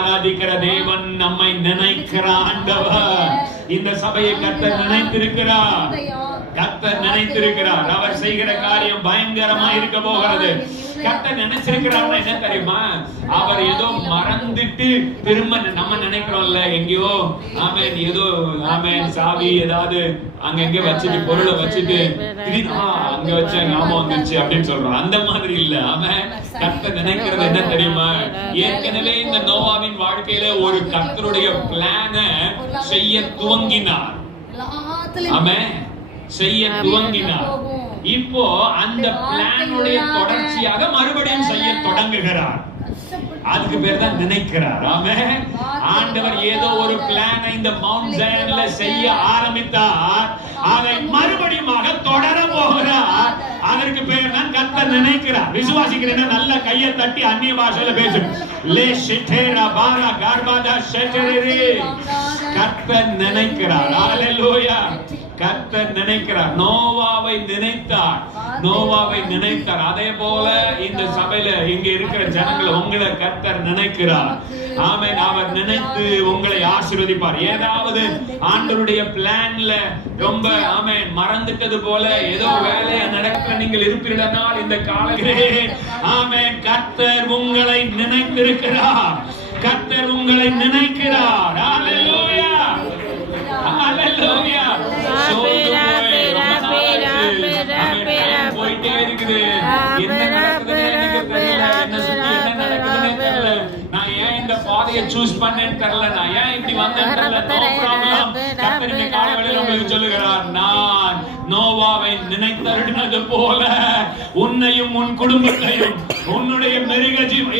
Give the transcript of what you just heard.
ஆராதிக்கிற தேவன் நம்மை நினைக்கிற ஆண்டவர். இந்த சபையை கர்த்தர் நினைத்திருக்கிறார். கர்த்தர் நினைத்திருக்கிறார். அவர் செய்கிற காரியம் பயங்கரமா இருக்க போகிறது. கர்த்தர் நினைச்சிருக்கிறார்னா என்ன தெரியுமா? அவர் ஏதோ மறந்துட்டு திரும்ப நம்ம நினைக்கிறோம்ல, எங்கேயோ ஆமென் ஏதோ ஆமென் சாவி ஏதாவது அங்க எங்க வச்சுட்டு பொருளை வச்சுட்டு அங்க வச்ச ஞாபகம் வந்துச்சு அப்படின்னு சொல்றோம். அந்த மாதிரி இல்ல. அவன் கர்த்தர் நினைக்கிறது என்ன தெரியுமா? ஏற்கனவே இந்த நோவாவின் வாழ்க்கையில ஒரு கர்த்தருடைய பிளான செய்ய துவங்கினார். ஆமென், செய்ய துவங்கினார். இப்போ அந்த பிளானுடைய தொடர்ச்சியாக மறுபடியும் செய்ய தொடங்குகிறார். அதுக்கு பேர் தான் நினைக்கிறார். ஆமென். ஆண்டவர் ஏதோ ஒரு பிளானை இந்த மவுண்ட் ஜாயன்ல செய்ய ஆரம்பித்தார். அதை மறுபடியும் தொடர போகிறார். அதற்கு பேர் தான் கர்த்தர் நினைக்கிறார். விசுவாசிக்கிறேன்னா நல்ல கையை தட்டி அந்நிய பாஷையில பேசு. லே ஷிட்டேரா பாரா கார்பாதா ஷெட்டரே. கர்த்தர் நினைக்கிறார். ஹalleluya. கர்த்தர் நினைக்கிறார். நோவாவை நினைத்தார். நோவாவை நினைத்தார். அதே போல இந்த சபையில இங்க இருக்கிற ஜனங்களை உங்களை கர்த்தர் நினைக்கிறார். ஆமென். அவர் நினைத்து உங்களை ஆசீர்வதிப்பார். ஏதாவது ஆண்டவருடைய பிளான்ல ரொம்ப ஆமென் மறந்துட்டது போல ஏதோ வேலையா நடக்க நீங்கள் இருப்பீர்களானால் இந்த காலையிலே ஆமென் கர்த்தர் உங்களை நினைத்திருக்கிறார். கர்த்தர் உங்களை நினைக்கிறார். ஹalleluya. ஹalleluya. போயிட்டே இருக்குது. என்ன நடக்குதுன்னு எனக்கு தெரியல. என்ன சுத்தி என்ன நடக்குதுன்னு தெரியல. நான் ஏன் இந்த பாதையை சூஸ் பண்ணேன்னு தெரியல. நான் ஏன் இப்படி வந்தேன்னு தெரியல. No problem. கர்த்தர் இந்த காலையில உங்களுக்கு சொல்லுகிறார், நான் நோவாவை நினைத்தருளினது போல உன்னையும் உன் குடும்பத்தையும் உன்னுடைய மிருக ஜீவ